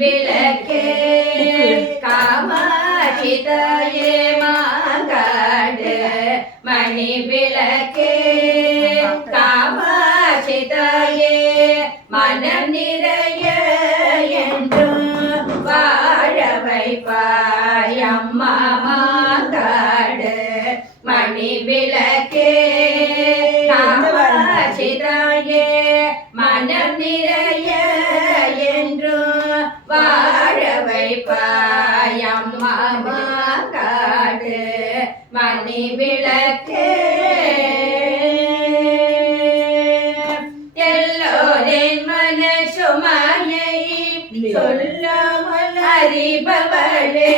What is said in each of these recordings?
விளக்கே காமாட்சி தாயே மாங்காடு மணி விளக்கே காமாட்சி தாயே மனம் நிறைய என்றும் வாழ வைப்பாய் அம்மா மாங்காடு மணி விளக்கே காமாட்சி தாயே மனம் நிறைய என்றும் வாழ வைப்பாய் அம்மா மாங்காடு மணி விளக்கே எல்லோரின் மனசுமையை சொல்லாமல் அறிபவளே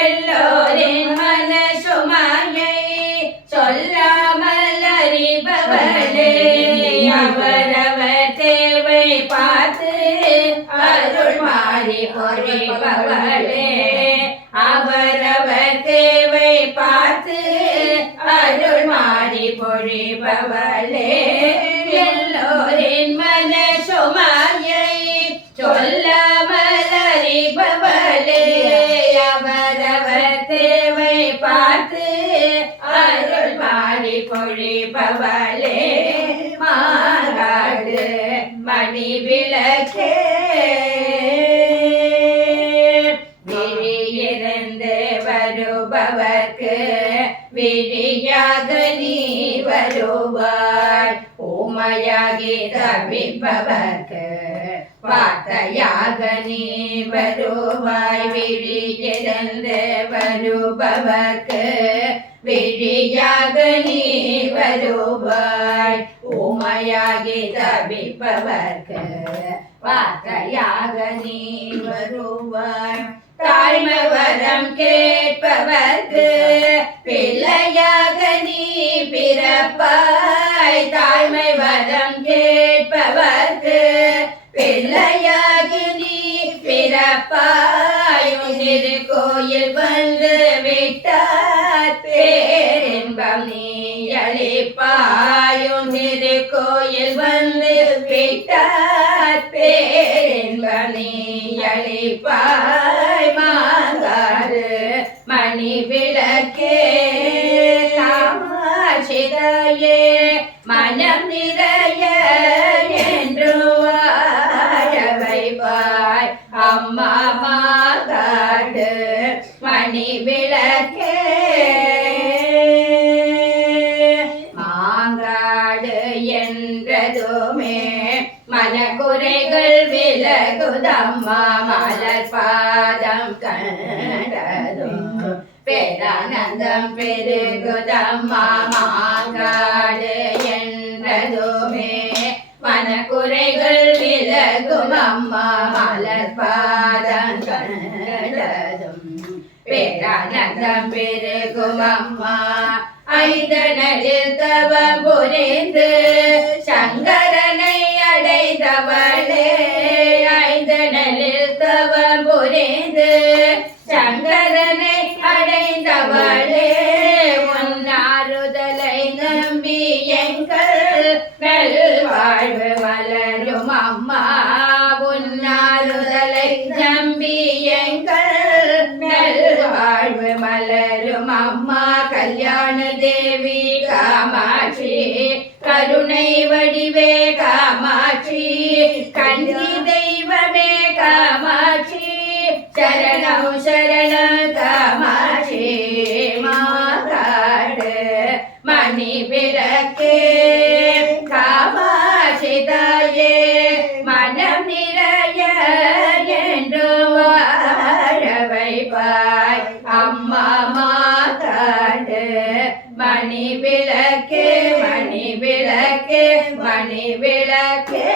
எல்லோரின் மனசுமையை சொல்லாமல் அறிபவளே அவரவர் தேவை பார்த்து அருள் மாறி பொறிபவளே அவரவர் தேவை பார்த்து அருள் மாறி பொழிபவளே எல்லோரின் மனசுமையை சொல்லாமல் அறிபவளே அவரவர் தேவை பார்த்து அருள் மாறி பொழிபவளே மாங்காடு மணி விளக்கே விழியிருந்து வருபவர்க்கு விழியாக நீ வருவாய் ஊமையாகி தவிப்பவர்க்கு வார்த்தையாக நீ வருவாய் விழியிருந்து வருபவர்க்கு விழியாக நீ வருவாய் ஊமையாகி தவிப்பவர்க்கு வார்த்தையாக நீ வருவாய் தாய்மை வரம் கேட்பவர்க்கு பிள்ளையாக நீ பிறப்பாய் தாய்மை வரம் கேட்பவர்க்கு பிள்ளையாகி நீ பிறப்பாய் திருக்கோயில் வந்து விட்டார் பேரின்பம் நீ அளிப்பாய் திருக்கோயில் வந்து விட்டார் பேரின்பம் நீ அளிப்பாய் மாங்காடு மணி விளக்கே காமாட்சி தாயே மனம் நிறைய என்று வாழ வைப்பாய் அம்மா மாங்காடு மணி விளக்கே மாங்காடு என்றதுமே மனக்குறைகள் விலகுதம்மா மலர் பாதம் கண்டதும் பேரானந்தம் பெருகுதம்மா மாங்காடு என்றதுமே மனக்குறைகள் விலகும் அம்மா மலர் பாதம் கண்டதும் பேரானந்தம் பெருகும் அம்மா ஐந்தனரில் தவம் புரிந்து சங்கரனை அடைந்தவளே ஐந்தனரில் தவம் புரிந்து சங்கரனை அடைந்தவளே உன்னாறுதலை நம்பி எங்கள் நல்வாழ்வு மலரும் அம்மா உன்னாறுதலை நம்பி எங்கள் நல்வாழ்வு மலரும் அம்மா கல்யாண தேவி காமாட்சி கருணை வடிவே காமாட்சி கன்னி தெய்வமே காமாட்சி சரணம் சரணம் காமாட்சி மாங்காடு மணி விளக்கே காமாட்சி தாயே மனம் நிறைய என்று வாழ வைப்பாய் அம்மா மாங்காடு மணி விளக்கே மணி விளக்கே மணி விளக்கே